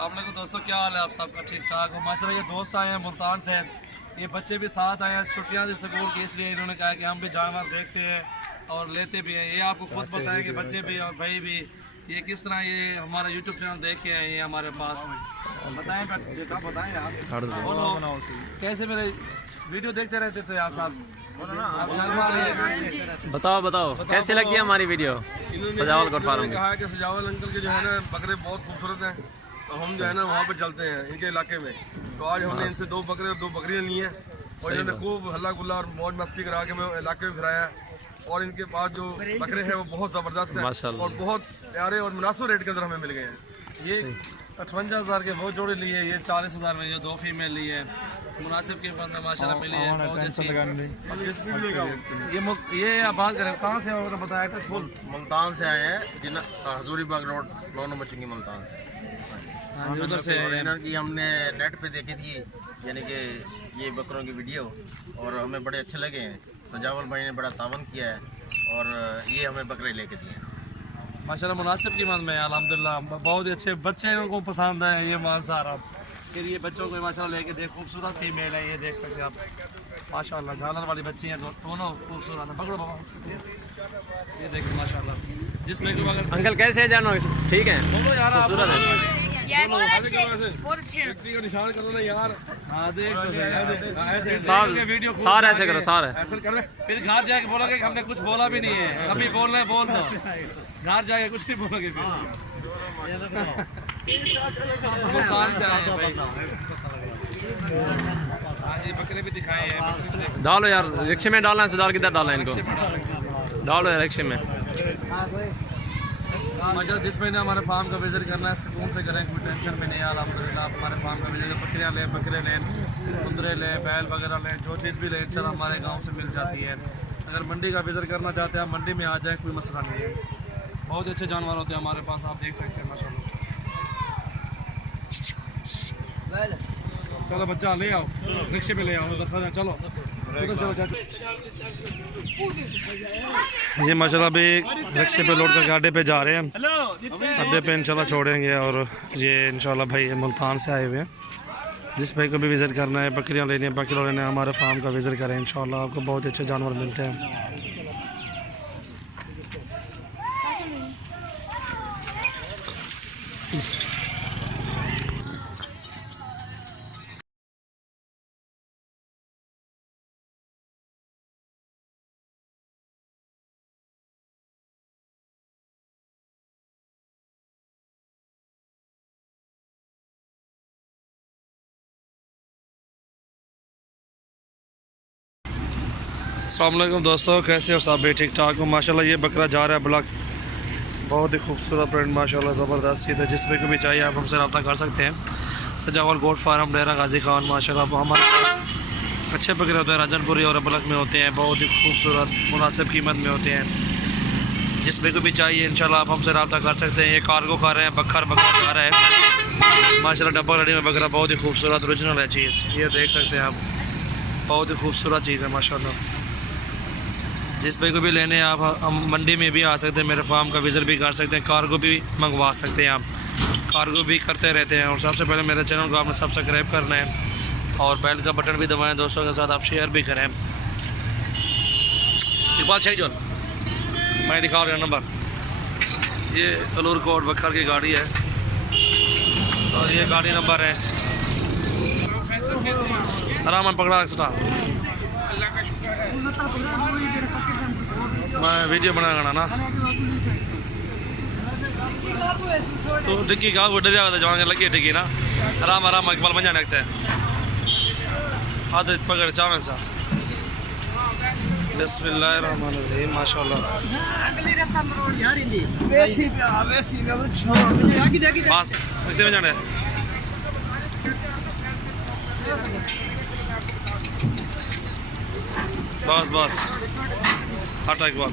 अस्सलाम वालेकुम दोस्तों, क्या हाल है आप सबका? ठीक ठाक हो माशाल्लाह। ये दोस्त आए हैं मुल्तान से, ये बच्चे भी साथ आए हैं छुट्टियां से स्कूल की, इसलिए इन्होंने कहा कि हम भी जानवर देखते हैं और लेते भी हैं। ये आपको खुद बताएं कि बच्चे भी और भाई भी ये किस तरह ये हमारा यूट्यूब चैनल देख के आए हैं हमारे पास। बताएं बेटा, बताएं आप कैसे मेरे वीडियो देखते रहते थे आप साथ? बताओ बताओ कैसी लगती है हमारी वीडियो? सजावल गोट फार्म कहा कि सजावल अंकल के जो है ना बकरे बहुत खूबसूरत हैं, तो हम जो है ना वहाँ पर चलते हैं इनके इलाके में। तो आज हमने इनसे 2 बकरे और 2 बकरियाँ ली हैं और इन्होंने खूब हल्ला गुल्ला और मौज मस्ती करा के मैं इलाके में फिराया। और इनके पास जो बकरे हैं वो बहुत ज़बरदस्त हैं और बहुत प्यारे और मुनासिब रेट के अंदर हमें मिल गए हैं। ये 58,000 के वो जोड़े लिए, ये 40,000 में जो 2 फीमेल लिए हैं, मुनासिब की माशाल्लाह मिली है, बहुत अच्छी। ये आप बात करें कहाँ से बताया था? स्कूल मुल्तान से आए हैं, हजूरी बाग रोड 9 नंबर चिंगी मुल्तान से। उधर से की हमने नेट पे देखी थी, यानी कि ये बकरों की वीडियो, और हमें बड़े अच्छे लगे हैं। सजावल भाई ने बड़ा तावन किया है और ये हमें बकरे लेके दिए माशाल्लाह। मुनासिब कीमत में अल्हम्दुलिल्लाह, बहुत ही अच्छे बच्चे को पसंद है ये माल सारा। फिर ये बच्चों को माशाल्लाह लेके देख, खूबसूरत फीमेल है, ये देख सकते हैं आप माशाल्लाह। झालर वाली बच्ची हैं दोनों खूबसूरत है। पकड़ो बाबा, ये देखिए माशाल्लाह। जिसमें को अगर अंकल कैसे है जानवर? ठीक है, दोनों यार खूबसूरत है। निशान करो ना यार। हाँ देख सार ऐसे करो, सार है। फिर घर जाके बोलोगे कि हमने कुछ बोला भी नहीं है। अभी बोल रहे बोल दो, घर जाके कुछ नहीं बोलोगे फिर। मुल्तान से आए हैं भाई। हाँ जी, बकरे भी दिखाए हैं। डालो यार, रिक्शे में डालना है, डाल किधर डालना है इनको? डालो यार रिक्शे में। माशाल्लाह जिस महीने हमारे फार्म का विजिट करना है सुकून से करें, कोई टेंशन भी नहीं है अल्हम्दुलिल्लाह। आप हमारे फार्म का विजिट, बकरियाँ लें, बकरे लें, कुंदरे लें, बैल वगैरह लें, जो चीज़ भी लें इंशाल्लाह हमारे गांव से मिल जाती है। अगर मंडी का विजिट करना चाहते हैं आप मंडी में आ जाएँ, कोई मसला नहीं है। बहुत अच्छे जानवर होते हैं हमारे पास, आप देख सकते हैं माशाल्लाह। चलो बच्चा ले आओ, रिक्शे पे ले आओ, 10,000 चलो चलो चलो। जी माशाल्लाह अभी रिक्शे पे लोड करके अड्डे पे जा रहे हैं। अड्डे पे इंशाल्लाह छोड़ेंगे और ये इंशाल्लाह भाई मुल्तान से आए हुए हैं। जिस भाई को भी विज़िट करना है, बकरियाँ लेनी है, बकरियाँ लेने हमारे फार्म का विज़िट करें, इंशाल्लाह आपको बहुत अच्छे जानवर मिलते हैं। अस्सलाम वालेकुम दोस्तों, कैसे हो सब? भी ठीक ठाक हो माशाल्लाह। ये बकरा जा रहा है ब्लॉक, बहुत ही खूबसूरत प्रिंट माशाल्लाह, ज़बरदस्त चीज़ है। जिसमें को भी चाहिए आप हमसे रब्ता कर सकते हैं। सजावल गोट फार्म, डेरा गाजी खान माशाल्लाह। हमारे पास अच्छे बकरे होते हैं, राजनपुरी और ब्लॉक में होते हैं, बहुत ही खूबसूरत मुनासिब कीमत में होते हैं। जिसमें को भी चाहिए इंशाल्लाह आप हमसे रब्ता कर सकते हैं। ये कार्गो कर रहे हैं, बकरा जा रहा है माशाल्लाह। डब्बा गाड़ी में बकरा बहुत ही खूबसूरत ओरिजिनल है चीज़, ये देख सकते हैं आप, बहुत ही खूबसूरत चीज़ है माशाल्लाह। जिस भाई को भी लेने हैं आप, हम मंडी में भी आ सकते हैं, मेरे फार्म का विज़िट भी कर सकते हैं, कार्गो भी मंगवा सकते हैं आप, कार्गो भी करते रहते हैं। और सबसे पहले मेरे चैनल को आपने सब्सक्राइब करना है और बेल का बटन भी दबाएं, दोस्तों के साथ आप शेयर भी करें। इकबाल शेख जोन मैं दिखा रहा हूँ नंबर, ये अलूर कोट बखर की गाड़ी है और ये गाड़ी नंबर है। आराम पकड़ा एक्स्ट्रा, मैं वीडियो बनाना ना तो डिक्की का वो डरिया जवान लगी डिक्की ना, आराम आराम इकबाल बन जाने लगता है। आदत पकड़ चावे सा। बिस्मिल्लाहिर्रहमानिर्रहीम माशाल्लाह। बस कितने में जाने? बस बस हटा इकबाल।